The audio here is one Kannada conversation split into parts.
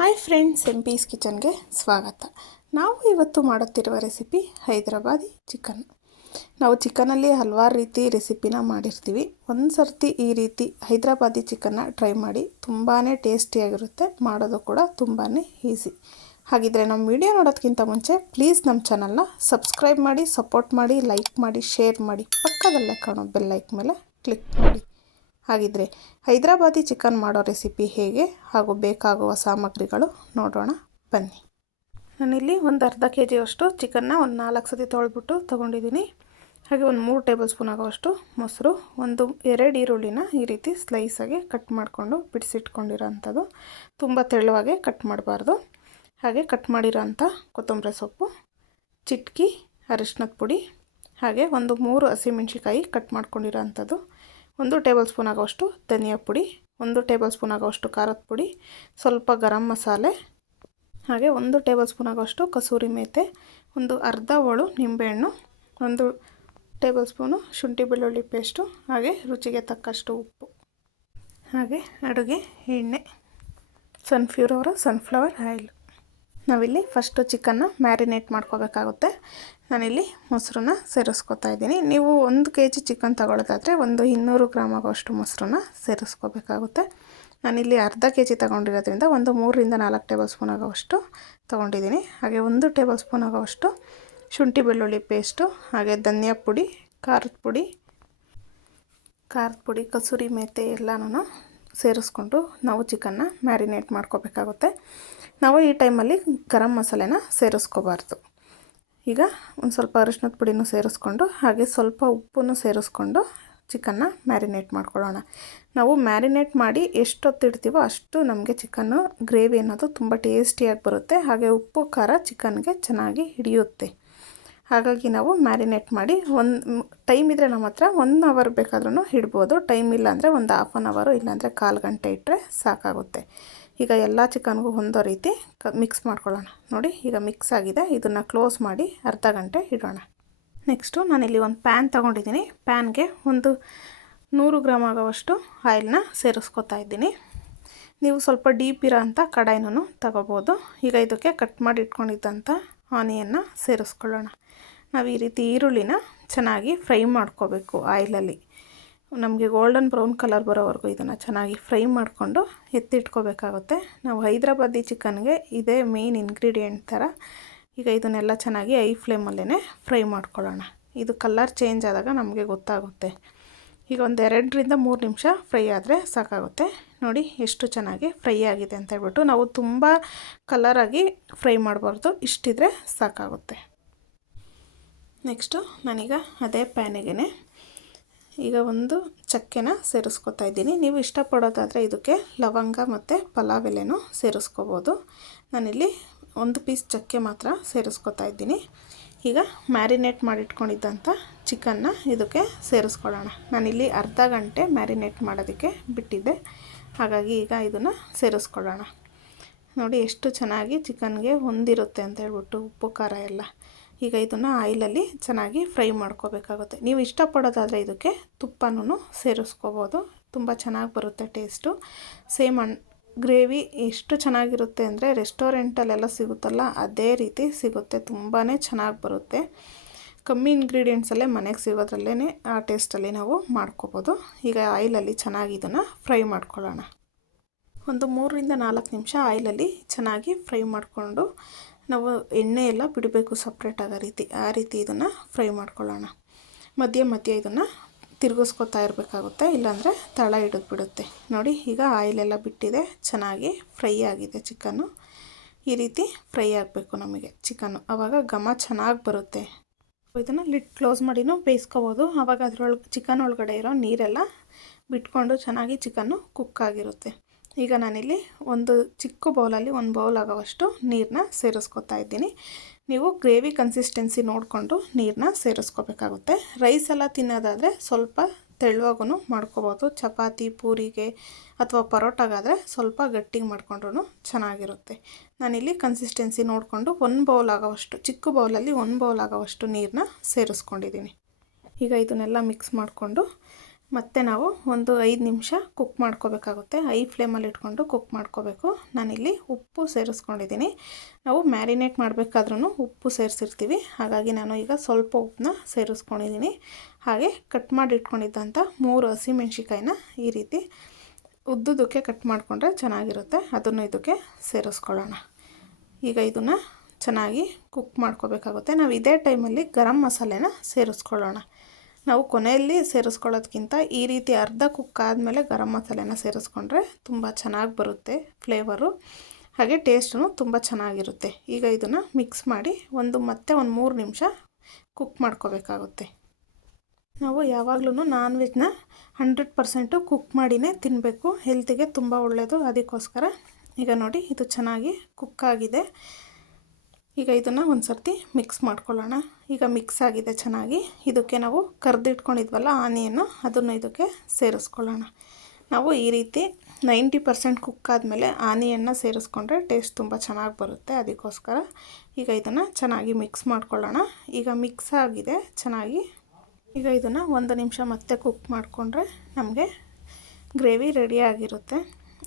ಹಾಯ್ ಫ್ರೆಂಡ್ಸ್, ಎಂ ಪೀಸ್ ಕಿಚನ್ಗೆ ಸ್ವಾಗತ. ನಾವು ಇವತ್ತು ಮಾಡುತ್ತಿರುವ ರೆಸಿಪಿ ಹೈದರಾಬಾದಿ ಚಿಕನ್. ನಾವು ಚಿಕನಲ್ಲಿ ಹಲವಾರು ರೀತಿ ರೆಸಿಪಿನ ಮಾಡಿರ್ತೀವಿ. ಒಂದು ಸರ್ತಿ ಈ ರೀತಿ ಹೈದರಾಬಾದಿ ಚಿಕನ್ನ ಟ್ರೈ ಮಾಡಿ ತುಂಬಾ ಟೇಸ್ಟಿಯಾಗಿರುತ್ತೆ, ಮಾಡೋದು ಕೂಡ ತುಂಬಾ ಈಸಿ. ಹಾಗಿದ್ರೆ ನಮ್ಮ ವಿಡಿಯೋ ನೋಡೋದಕ್ಕಿಂತ ಮುಂಚೆ ಪ್ಲೀಸ್ ನಮ್ಮ ಚಾನಲ್ನ ಸಬ್ಸ್ಕ್ರೈಬ್ ಮಾಡಿ, ಸಪೋರ್ಟ್ ಮಾಡಿ, ಲೈಕ್ ಮಾಡಿ, ಶೇರ್ ಮಾಡಿ. ಪಕ್ಕದಲ್ಲೇ ಕಾಣೋ ಬೆಲ್ಲೈಕ್ ಮೇಲೆ ಕ್ಲಿಕ್ ಮಾಡಿ. ಹಾಗಿದ್ರೆ ಹೈದರಾಬಾದಿ ಚಿಕನ್ ಮಾಡೋ ರೆಸಿಪಿ ಹೇಗೆ ಹಾಗೂ ಬೇಕಾಗುವ ಸಾಮಗ್ರಿಗಳು ನೋಡೋಣ. ಬನ್ನಿ. ನಾನಿಲ್ಲಿ ಒಂದು ಅರ್ಧ ಕೆ ಜಿಯಷ್ಟು ಚಿಕನ್ನ ಒಂದು ನಾಲ್ಕು ಸತಿ ತೊಳೆದ್ಬಿಟ್ಟು ತೊಗೊಂಡಿದ್ದೀನಿ. ಹಾಗೆ ಒಂದು ಮೂರು ಟೇಬಲ್ ಸ್ಪೂನ್ ಆಗೋಷ್ಟು ಮೊಸರು, ಒಂದು ಎರಡು ಈರುಳ್ಳಿನ ಈ ರೀತಿ ಸ್ಲೈಸಾಗಿ ಕಟ್ ಮಾಡಿಕೊಂಡು ಬಿಡಿಸಿಟ್ಕೊಂಡಿರೋ ಅಂಥದ್ದು ತುಂಬ ತೆಳುವಾಗೆ ಕಟ್ ಮಾಡಬಾರ್ದು. ಹಾಗೆ ಕಟ್ ಮಾಡಿರೋ ಅಂಥ ಕೊತ್ತಂಬರಿ ಸೊಪ್ಪು, ಚಿಟ್ಕಿ ಅರಿಶಿನದ ಪುಡಿ, ಹಾಗೆ ಒಂದು ಮೂರು ಹಸಿಮೆಣ್ಸಿಕಾಯಿ ಕಟ್ ಮಾಡ್ಕೊಂಡಿರೋ ಅಂಥದ್ದು ಒಂದು ಟೇಬಲ್ ಸ್ಪೂನ್ ಆಗೋಷ್ಟು ಧನಿಯಾ ಪುಡಿ, ಒಂದು ಟೇಬಲ್ ಸ್ಪೂನ್ ಆಗೋಷ್ಟು ಖಾರದ ಪುಡಿ, ಸ್ವಲ್ಪ ಗರಂ ಮಸಾಲೆ, ಹಾಗೆ ಒಂದು ಟೇಬಲ್ ಸ್ಪೂನ್ ಆಗೋಷ್ಟು ಕಸೂರಿ ಮೇತೆ, ಒಂದು ಅರ್ಧ ಹೋಳು ನಿಂಬೆಹಣ್ಣು, ಒಂದು ಟೇಬಲ್ ಸ್ಪೂನು ಶುಂಠಿ ಬೆಳ್ಳುಳ್ಳಿ ಪೇಸ್ಟು, ಹಾಗೆ ರುಚಿಗೆ ತಕ್ಕಷ್ಟು ಉಪ್ಪು. ಹಾಗೆ ಅಡುಗೆ, ಎಣ್ಣೆ, ಸನ್ಫ್ಯೂರ್ ಸನ್ಫ್ಲವರ್ ಆಯಿಲ್. ನಾವಿಲ್ಲಿ ಫಸ್ಟು ಚಿಕನ್ನ ಮ್ಯಾರಿನೇಟ್ ಮಾಡ್ಕೋಬೇಕಾಗುತ್ತೆ. ನಾನಿಲ್ಲಿ ಮೊಸರನ್ನ ಸೇರಿಸ್ಕೊತಾ ಇದ್ದೀನಿ. ನೀವು ಒಂದು ಕೆ ಜಿ ಚಿಕನ್ ತಗೊಳ್ಳೋದಾದರೆ ಒಂದು ಇನ್ನೂರು ಗ್ರಾಮ್ ಆಗೋಷ್ಟು ಮೊಸರನ್ನ ಸೇರಿಸ್ಕೋಬೇಕಾಗುತ್ತೆ. ನಾನಿಲ್ಲಿ ಅರ್ಧ ಕೆ ಜಿ ತೊಗೊಂಡಿರೋದ್ರಿಂದ ಒಂದು ಮೂರರಿಂದ ನಾಲ್ಕು ಟೇಬಲ್ ಸ್ಪೂನ್ ಆಗೋವಷ್ಟು ತೊಗೊಂಡಿದ್ದೀನಿ. ಹಾಗೆ ಒಂದು ಟೇಬಲ್ ಸ್ಪೂನ್ ಆಗೋವಷ್ಟು ಶುಂಠಿ ಬೆಳ್ಳುಳ್ಳಿ ಪೇಸ್ಟು ಹಾಗೆ ಧನಿಯಾ ಪುಡಿ, ಖಾರದ ಪುಡಿ ಖಾರದ ಪುಡಿ, ಕಸೂರಿ ಮೇಥೆ ಎಲ್ಲನೂ ಸೇರಿಸ್ಕೊಂಡು ನಾವು ಚಿಕನ್ನ ಮ್ಯಾರಿನೇಟ್ ಮಾಡ್ಕೋಬೇಕಾಗುತ್ತೆ. ನಾವು ಈ ಟೈಮಲ್ಲಿ ಗರಂ ಮಸಾಲೆನ ಸೇರಿಸ್ಕೋಬಾರ್ದು. ಈಗ ಒಂದು ಸ್ವಲ್ಪ ಅರಿಶಿನದ ಪುಡಿನೂ ಸೇರಿಸ್ಕೊಂಡು ಹಾಗೆ ಸ್ವಲ್ಪ ಉಪ್ಪನ್ನು ಸೇರಿಸ್ಕೊಂಡು ಚಿಕನ್ನ ಮ್ಯಾರಿನೇಟ್ ಮಾಡ್ಕೊಳ್ಳೋಣ. ನಾವು ಮ್ಯಾರಿನೇಟ್ ಮಾಡಿ ಎಷ್ಟೊತ್ತು ಇಡ್ತೀವೋ ಅಷ್ಟು ನಮಗೆ ಚಿಕನ್ನು ಗ್ರೇವಿ ಅನ್ನೋದು ತುಂಬ ಟೇಸ್ಟಿಯಾಗಿ ಬರುತ್ತೆ. ಹಾಗೆ ಉಪ್ಪು, ಖಾರ ಚಿಕನ್ಗೆ ಚೆನ್ನಾಗಿ ಹಿಡಿಯುತ್ತೆ. ಹಾಗಾಗಿ ನಾವು ಮ್ಯಾರಿನೇಟ್ ಮಾಡಿ ಒಂದು ಟೈಮ್ ಇದ್ದರೆ ನಮ್ಮ ಹತ್ರ ಒನ್ ಅವರ್ ಬೇಕಾದ್ರೂ ಇಡ್ಬೋದು ಟೈಮ್ ಇಲ್ಲ ಅಂದರೆ ಒಂದು ಹಾಫ್ ಆನ್ ಅವರು ಇಲ್ಲಾಂದರೆ ಕಾಲು ಗಂಟೆ ಇಟ್ಟರೆ ಸಾಕಾಗುತ್ತೆ. ಈಗ ಎಲ್ಲ ಚಿಕನ್ಗೂ ಒಂದೋ ರೀತಿ ಮಿಕ್ಸ್ ಮಾಡ್ಕೊಳ್ಳೋಣ. ನೋಡಿ, ಈಗ ಮಿಕ್ಸ್ ಆಗಿದೆ. ಇದನ್ನು ಕ್ಲೋಸ್ ಮಾಡಿ ಅರ್ಧ ಗಂಟೆ ಇಡೋಣ. ನೆಕ್ಸ್ಟು ನಾನಿಲ್ಲಿ ಒಂದು ಪ್ಯಾನ್ ತೊಗೊಂಡಿದ್ದೀನಿ. ಪ್ಯಾನ್ಗೆ ಒಂದು ನೂರು ಗ್ರಾಮ್ ಆಗೋವಷ್ಟು ಆಯಿಲ್ನ ಸೇರಿಸ್ಕೊತಾ ಇದ್ದೀನಿ. ನೀವು ಸ್ವಲ್ಪ ಡೀಪ್ ಇರೋ ಅಂಥ ಕಡಾಯಿನೂ ತಗೋಬೋದು. ಈಗ ಇದಕ್ಕೆ ಕಟ್ ಮಾಡಿ ಇಟ್ಕೊಂಡಿದ್ದಂಥ ಆನಿಯನ್ನು ಸೇರಿಸ್ಕೊಳ್ಳೋಣ. ನಾವು ಈ ರೀತಿ ಈರುಳ್ಳಿನ ಚೆನ್ನಾಗಿ ಫ್ರೈ ಮಾಡ್ಕೋಬೇಕು ಆಯಿಲಲ್ಲಿ. ನಮಗೆ ಗೋಲ್ಡನ್ ಬ್ರೌನ್ ಕಲರ್ ಬರೋವರೆಗೂ ಇದನ್ನು ಚೆನ್ನಾಗಿ ಫ್ರೈ ಮಾಡಿಕೊಂಡು ಎತ್ತಿಟ್ಕೋಬೇಕಾಗುತ್ತೆ. ನಾವು ಹೈದ್ರಾಬಾದಿ ಚಿಕನ್ಗೆ ಇದೇ ಮೇನ್ ಇಂಗ್ರೀಡಿಯೆಂಟ್ ಥರ ಈಗ ಇದನ್ನೆಲ್ಲ ಚೆನ್ನಾಗಿ ಐ ಫ್ಲೇಮಲ್ಲೇ ಫ್ರೈ ಮಾಡ್ಕೊಳ್ಳೋಣ. ಇದು ಕಲರ್ ಚೇಂಜ್ ಆದಾಗ ನಮಗೆ ಗೊತ್ತಾಗುತ್ತೆ. ಈಗ ಒಂದು ಎರಡರಿಂದ ಮೂರು ನಿಮಿಷ ಫ್ರೈ ಆದರೆ ಸಾಕಾಗುತ್ತೆ. ನೋಡಿ ಎಷ್ಟು ಚೆನ್ನಾಗಿ ಫ್ರೈ ಆಗಿದೆ ಅಂತ ಹೇಳ್ಬಿಟ್ಟು ನಾವು ತುಂಬ ಕಲರಾಗಿ ಫ್ರೈ ಮಾಡಬಾರ್ದು, ಇಷ್ಟಿದ್ರೆ ಸಾಕಾಗುತ್ತೆ. ನೆಕ್ಸ್ಟು ನಾನೀಗ ಅದೇ ಪ್ಯಾನಿಗೆ ಈಗ ಒಂದು ಚಕ್ಕೆನ ಸೇರಿಸ್ಕೊತಾ ಇದ್ದೀನಿ. ನೀವು ಇಷ್ಟಪಡೋದಾದರೆ ಇದಕ್ಕೆ ಲವಂಗ ಮತ್ತು ಪಲಾವ್ ಎಲೆನೂ ಸೇರಿಸ್ಕೋಬೋದು. ನಾನಿಲ್ಲಿ ಒಂದು ಪೀಸ್ ಚಕ್ಕೆ ಮಾತ್ರ ಸೇರಿಸ್ಕೊತಾ ಇದ್ದೀನಿ. ಈಗ ಮ್ಯಾರಿನೇಟ್ ಮಾಡಿಟ್ಕೊಂಡಿದ್ದಂಥ ಚಿಕನ್ನ ಇದಕ್ಕೆ ಸೇರಿಸ್ಕೊಳ್ಳೋಣ. ನಾನಿಲ್ಲಿ ಅರ್ಧ ಗಂಟೆ ಮ್ಯಾರಿನೇಟ್ ಮಾಡೋದಕ್ಕೆ ಬಿಟ್ಟಿದ್ದೆ. ಹಾಗಾಗಿ ಈಗ ಇದನ್ನು ಸೇರಿಸ್ಕೊಳ್ಳೋಣ. ನೋಡಿ ಎಷ್ಟು ಚೆನ್ನಾಗಿ ಚಿಕನ್ಗೆ ಹೊಂದಿರುತ್ತೆ ಅಂತ ಹೇಳ್ಬಿಟ್ಟು ಉಪ್ಪು ಖಾರ ಎಲ್ಲ. ಈಗ ಇದನ್ನು ಆಯಿಲಲ್ಲಿ ಚೆನ್ನಾಗಿ ಫ್ರೈ ಮಾಡ್ಕೋಬೇಕಾಗುತ್ತೆ. ನೀವು ಇಷ್ಟಪಡೋದಾದರೆ ಇದಕ್ಕೆ ತುಪ್ಪನೂ ಸೇರಿಸ್ಕೋಬೋದು. ತುಂಬ ಚೆನ್ನಾಗಿ ಬರುತ್ತೆ ಟೇಸ್ಟು. ಸೇಮ್ ಅಣ್ ಗ್ರೇವಿ ಎಷ್ಟು ಚೆನ್ನಾಗಿರುತ್ತೆ ಅಂದರೆ ರೆಸ್ಟೋರೆಂಟಲ್ಲೆಲ್ಲ ಸಿಗುತ್ತಲ್ಲ ಅದೇ ರೀತಿ ಸಿಗುತ್ತೆ. ತುಂಬಾ ಚೆನ್ನಾಗಿ ಬರುತ್ತೆ. ಕಮ್ಮಿ ಇಂಗ್ರೀಡಿಯೆಂಟ್ಸಲ್ಲೇ ಮನೆಗೆ ಸಿಗೋದ್ರಲ್ಲೇ ಆ ಟೇಸ್ಟಲ್ಲಿ ನಾವು ಮಾಡ್ಕೋಬೋದು. ಈಗ ಆಯಿಲಲ್ಲಿ ಚೆನ್ನಾಗಿ ಇದನ್ನು ಫ್ರೈ ಮಾಡ್ಕೊಳ್ಳೋಣ. ಒಂದು ಮೂರರಿಂದ ನಾಲ್ಕು ನಿಮಿಷ ಆಯಿಲಲ್ಲಿ ಚೆನ್ನಾಗಿ ಫ್ರೈ ಮಾಡಿಕೊಂಡು ನಾವು ಎಣ್ಣೆ ಎಲ್ಲ ಬಿಡಬೇಕು ಸಪ್ರೇಟ್ ಆಗೋ ರೀತಿ. ಆ ರೀತಿ ಇದನ್ನು ಫ್ರೈ ಮಾಡ್ಕೊಳ್ಳೋಣ. ಮಧ್ಯೆ ಮಧ್ಯೆ ಇದನ್ನು ತಿರುಗಿಸ್ಕೊತಾ ಇರಬೇಕಾಗುತ್ತೆ. ಇಲ್ಲಾಂದರೆ ತಳ ಹಿಡಿದು ಬಿಡುತ್ತೆ. ನೋಡಿ, ಈಗ ಆಯಿಲೆಲ್ಲ ಬಿಟ್ಟಿದೆ. ಚೆನ್ನಾಗಿ ಫ್ರೈ ಆಗಿದೆ ಚಿಕನ್ನು ಈ ರೀತಿ ಫ್ರೈ ಆಗಬೇಕು ನಮಗೆ ಚಿಕನ್ನು ಆವಾಗ ಘಮ ಚೆನ್ನಾಗಿ ಬರುತ್ತೆ. ಇದನ್ನು ಲಿಡ್ ಕ್ಲೋಸ್ ಮಾಡಿನೂ ಬೇಯಿಸ್ಕೋಬೋದು. ಆವಾಗ ಅದರೊಳಗೆ ಚಿಕನ್ ಒಳಗಡೆ ಇರೋ ನೀರೆಲ್ಲ ಬಿಟ್ಕೊಂಡು ಚೆನ್ನಾಗಿ ಚಿಕನ್ನು ಕುಕ್ ಆಗಿರುತ್ತೆ. ಈಗ ನಾನಿಲ್ಲಿ ಒಂದು ಚಿಕ್ಕ ಬೌಲಲ್ಲಿ ಒಂದು ಬೌಲ್ ಆಗೋವಷ್ಟು ನೀರನ್ನ ಸೇರಿಸ್ಕೊತಾ ಇದ್ದೀನಿ. ನೀವು ಗ್ರೇವಿ ಕನ್ಸಿಸ್ಟೆನ್ಸಿ ನೋಡಿಕೊಂಡು ನೀರನ್ನ ಸೇರಿಸ್ಕೋಬೇಕಾಗುತ್ತೆ. ರೈಸ್ ಎಲ್ಲ ತಿನ್ನೋದಾದರೆ ಸ್ವಲ್ಪ ತೆಳುವಾಗೂ ಮಾಡ್ಕೋಬೋದು. ಚಪಾತಿ, ಪೂರಿಗೆ ಅಥವಾ ಪರೋಟಾಗಾದರೆ ಸ್ವಲ್ಪ ಗಟ್ಟಿಗೆ ಮಾಡ್ಕೊಂಡ್ರೂ ಚೆನ್ನಾಗಿರುತ್ತೆ. ನಾನಿಲ್ಲಿ ಕನ್ಸಿಸ್ಟೆನ್ಸಿ ನೋಡಿಕೊಂಡು ಒಂದು ಬೌಲ್ ಆಗೋವಷ್ಟು, ಚಿಕ್ಕ ಬೌಲಲ್ಲಿ ಒಂದು ಬೌಲ್ ಆಗೋವಷ್ಟು ನೀರನ್ನ ಸೇರಿಸ್ಕೊಂಡಿದ್ದೀನಿ. ಈಗ ಇದನ್ನೆಲ್ಲ ಮಿಕ್ಸ್ ಮಾಡಿಕೊಂಡು ಮತ್ತು ನಾವು ಒಂದು ಐದು ನಿಮಿಷ ಕುಕ್ ಮಾಡ್ಕೋಬೇಕಾಗುತ್ತೆ. ಐ ಫ್ಲೇಮಲ್ಲಿ ಇಟ್ಕೊಂಡು ಕುಕ್ ಮಾಡ್ಕೋಬೇಕು. ನಾನಿಲ್ಲಿ ಉಪ್ಪು ಸೇರಿಸ್ಕೊಂಡಿದ್ದೀನಿ. ನಾವು ಮ್ಯಾರಿನೇಟ್ ಮಾಡಬೇಕಾದ್ರೂ ಉಪ್ಪು ಸೇರಿಸಿರ್ತೀವಿ. ಹಾಗಾಗಿ ನಾನು ಈಗ ಸ್ವಲ್ಪ ಉಪ್ಪನ್ನ ಸೇರಿಸ್ಕೊಂಡಿದ್ದೀನಿ. ಹಾಗೆ ಕಟ್ ಮಾಡಿ ಇಟ್ಕೊಂಡಿದ್ದಂಥ ಮೂರು ಹಸಿಮೆಣ್ಸಿಕಾಯಿನ ಈ ರೀತಿ ಉದ್ದುದಕ್ಕೆ ಕಟ್ ಮಾಡಿಕೊಂಡ್ರೆ ಚೆನ್ನಾಗಿರುತ್ತೆ. ಅದನ್ನು ಇದಕ್ಕೆ ಸೇರಿಸ್ಕೊಳ್ಳೋಣ. ಈಗ ಇದನ್ನು ಚೆನ್ನಾಗಿ ಕುಕ್ ಮಾಡ್ಕೋಬೇಕಾಗುತ್ತೆ. ನಾವು ಇದೇ ಟೈಮಲ್ಲಿ ಗರಂ ಮಸಾಲೆನ ಸೇರಿಸ್ಕೊಳ್ಳೋಣ. ನಾವು ಕೊನೆಯಲ್ಲಿ ಸೇರಿಸ್ಕೊಳ್ಳೋದ್ಕಿಂತ ಈ ರೀತಿ ಅರ್ಧ ಕುಕ್ ಆದಮೇಲೆ ಗರಂ ಮಸಾಲೆನ ಸೇರಿಸ್ಕೊಂಡ್ರೆ ತುಂಬ ಚೆನ್ನಾಗಿ ಬರುತ್ತೆ ಫ್ಲೇವರು. ಹಾಗೆ ಟೇಸ್ಟೂ ತುಂಬ ಚೆನ್ನಾಗಿರುತ್ತೆ. ಈಗ ಇದನ್ನು ಮಿಕ್ಸ್ ಮಾಡಿ ಒಂದು ಮತ್ತೆ ಒಂದು ಮೂರು ನಿಮಿಷ ಕುಕ್ ಮಾಡ್ಕೋಬೇಕಾಗುತ್ತೆ. ನಾವು ಯಾವಾಗಲೂ ನಾನ್ ವೆಜ್ನ ಹಂಡ್ರೆಡ್ ಪರ್ಸೆಂಟು ಕುಕ್ ಮಾಡಿನೇ ತಿನ್ನಬೇಕು ಹೆಲ್ತಿಗೆ ತುಂಬ ಒಳ್ಳೆಯದು ಅದಕ್ಕೋಸ್ಕರ ಈಗ ನೋಡಿ ಇದು ಚೆನ್ನಾಗಿ ಕುಕ್ ಆಗಿದೆ. ಈಗ ಇದನ್ನು ಒಂದು ಸರ್ತಿ ಮಿಕ್ಸ್ ಮಾಡ್ಕೊಳ್ಳೋಣ. ಈಗ ಮಿಕ್ಸ್ ಆಗಿದೆ ಚೆನ್ನಾಗಿ. ಇದಕ್ಕೆ ನಾವು ಕರೆದಿಟ್ಕೊಂಡಿದ್ವಲ್ಲ ಆನಿಯನ್ನು ಅದನ್ನು ಇದಕ್ಕೆ ಸೇರಿಸ್ಕೊಳ್ಳೋಣ. ನಾವು ಈ ರೀತಿ ನೈಂಟಿ ಪರ್ಸೆಂಟ್ ಕುಕ್ ಆದಮೇಲೆ ಆನಿಯನ್ನು ಸೇರಿಸ್ಕೊಂಡ್ರೆ ಟೇಸ್ಟ್ ತುಂಬ ಚೆನ್ನಾಗಿ ಬರುತ್ತೆ ಅದಕ್ಕೋಸ್ಕರ. ಈಗ ಇದನ್ನು ಚೆನ್ನಾಗಿ ಮಿಕ್ಸ್ ಮಾಡ್ಕೊಳ್ಳೋಣ. ಈಗ ಮಿಕ್ಸ್ ಆಗಿದೆ, ಚೆನ್ನಾಗಿ. ಈಗ ಇದನ್ನು ಒಂದು ನಿಮಿಷ ಮತ್ತೆ ಕುಕ್ ಮಾಡಿಕೊಂಡ್ರೆ ನಮಗೆ ಗ್ರೇವಿ ರೆಡಿ ಆಗಿರುತ್ತೆ.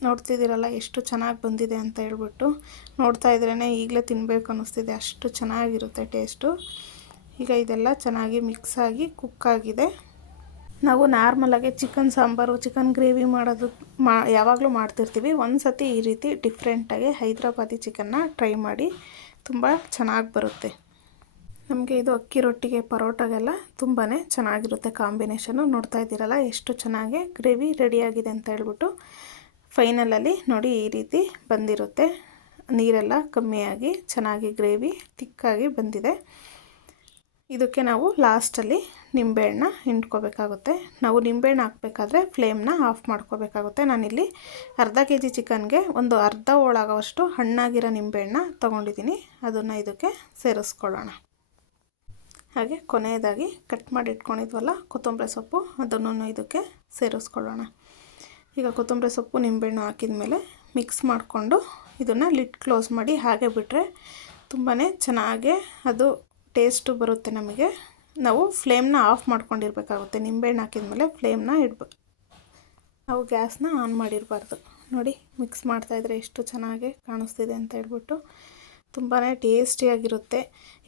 ನೋಡ್ತಿದ್ದೀರಲ್ಲ, ಎಷ್ಟು ಚೆನ್ನಾಗಿ ಬಂದಿದೆ ಅಂತ ಹೇಳ್ಬಿಟ್ಟು ನೋಡ್ತಾ ಇದ್ರೇ ಈಗಲೇ ತಿನ್ನಬೇಕು ಅನ್ನಿಸ್ತಿದೆ. ಅಷ್ಟು ಚೆನ್ನಾಗಿರುತ್ತೆ ಟೇಸ್ಟು. ಈಗ ಇದೆಲ್ಲ ಚೆನ್ನಾಗಿ ಮಿಕ್ಸ್ ಆಗಿ ಕುಕ್ ಆಗಿದೆ. ನಾವು ನಾರ್ಮಲಾಗಿ ಚಿಕನ್ ಸಾಂಬಾರು, ಚಿಕನ್ ಗ್ರೇವಿ ಮಾಡೋದು ಮಾ, ಯಾವಾಗಲೂ ಮಾಡ್ತಿರ್ತೀವಿ. ಒಂದು ಸತಿ ಈ ರೀತಿ ಡಿಫ್ರೆಂಟಾಗಿ ಹೈದ್ರಾಬಾದಿ ಚಿಕನ್ನ ಟ್ರೈ ಮಾಡಿ ತುಂಬ ಚೆನ್ನಾಗಿ ಬರುತ್ತೆ. ನಮಗೆ ಇದು ಅಕ್ಕಿ ರೊಟ್ಟಿಗೆ ಪರೋಟಾಗೆಲ್ಲ ತುಂಬಾ ಚೆನ್ನಾಗಿರುತ್ತೆ ಕಾಂಬಿನೇಷನು ನೋಡ್ತಾ ಇದ್ದೀರಲ್ಲ, ಎಷ್ಟು ಚೆನ್ನಾಗಿ ಗ್ರೇವಿ ರೆಡಿಯಾಗಿದೆ ಅಂತ ಹೇಳ್ಬಿಟ್ಟು ಫೈನಲಲ್ಲಿ ನೋಡಿ ಈ ರೀತಿ ಬಂದಿರುತ್ತೆ. ನೀರೆಲ್ಲ ಕಮ್ಮಿಯಾಗಿ, ಚೆನ್ನಾಗಿ ಗ್ರೇವಿ ತಿಕ್ಕಾಗಿ ಬಂದಿದೆ. ಇದಕ್ಕೆ ನಾವು ಲಾಸ್ಟಲ್ಲಿ ನಿಂಬೆಹಣ್ಣ ಹಿಂಡ್ಕೋಬೇಕಾಗುತ್ತೆ. ನಾವು ನಿಂಬೆಹಣ್ಣು ಹಾಕಬೇಕಾದ್ರೆ ಫ್ಲೇಮ್ನ ಆಫ್ ಮಾಡ್ಕೋಬೇಕಾಗುತ್ತೆ. ನಾನಿಲ್ಲಿ ಅರ್ಧ ಕೆ ಜಿ ಚಿಕನ್ಗೆ ಒಂದು ಅರ್ಧ ಹೋಳಾಗೋವಷ್ಟು ಹಣ್ಣಾಗಿರೋ ನಿಂಬೆಹಣ್ಣ ತೊಗೊಂಡಿದ್ದೀನಿ. ಅದನ್ನು ಇದಕ್ಕೆ ಸೇರಿಸ್ಕೊಳ್ಳೋಣ. ಹಾಗೆ ಕೊನೆಯದಾಗಿ ಕಟ್ ಮಾಡಿ ಇಟ್ಕೊಂಡಿದ್ವಲ್ಲ, ಕೊತ್ತಂಬರಿ ಸೊಪ್ಪು, ಅದನ್ನು ಇದಕ್ಕೆ ಸೇರಿಸ್ಕೊಳ್ಳೋಣ. ಈಗ ಕೊತ್ತಂಬರಿ ಸೊಪ್ಪು ನಿಂಬೆಹಣ್ಣು ಹಾಕಿದ ಮೇಲೆ ಮಿಕ್ಸ್ ಮಾಡಿಕೊಂಡು ಇದನ್ನು ಲಿಡ್ ಕ್ಲೋಸ್ ಮಾಡಿ ಹಾಗೆ ಬಿಟ್ಟರೆ ತುಂಬಾ ಚೆನ್ನಾಗೆ ಅದು ಟೇಸ್ಟು ಬರುತ್ತೆ ನಮಗೆ. ನಾವು ಫ್ಲೇಮ್ನ ಆಫ್ ಮಾಡ್ಕೊಂಡಿರ್ಬೇಕಾಗುತ್ತೆ. ನಿಂಬೆಹಣ್ಣು ಹಾಕಿದ ಮೇಲೆ ಫ್ಲೇಮ್ನ ಇಡ್ಬ, ನಾವು ಗ್ಯಾಸ್ನ ಆನ್ ಮಾಡಿರಬಾರ್ದು. ನೋಡಿ, ಮಿಕ್ಸ್ ಮಾಡ್ತಾಯಿದ್ರೆ ಎಷ್ಟು ಚೆನ್ನಾಗಿ ಕಾಣಿಸ್ತಿದೆ ಅಂತ ಹೇಳ್ಬಿಟ್ಟು ತುಂಬಾ ಟೇಸ್ಟಿಯಾಗಿರುತ್ತೆ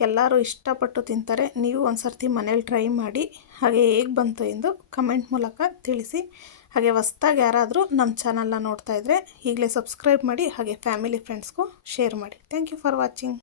ಎಲ್ಲರೂ ಇಷ್ಟಪಟ್ಟು ತಿಂತಾರೆ. ನೀವು ಒಂದು ಸರ್ತಿ ಮನೇಲಿ ಟ್ರೈ ಮಾಡಿ. ಹಾಗೆ ಹೇಗೆ ಬಂತು ಎಂದು ಕಮೆಂಟ್ ಮೂಲಕ ತಿಳಿಸಿ. ಹಾಗೆ ಹೊಸ್ದಾಗಿ ಯಾರಾದರೂ ನಮ್ಮ ಚಾನಲ್ನ ನೋಡ್ತಾ ಇದ್ದರೆ ಈಗಲೇ ಸಬ್ಸ್ಕ್ರೈಬ್ ಮಾಡಿ ಹಾಗೆ ಫ್ಯಾಮಿಲಿ ಫ್ರೆಂಡ್ಸ್ಗೂ ಶೇರ್ ಮಾಡಿ. Thank you for watching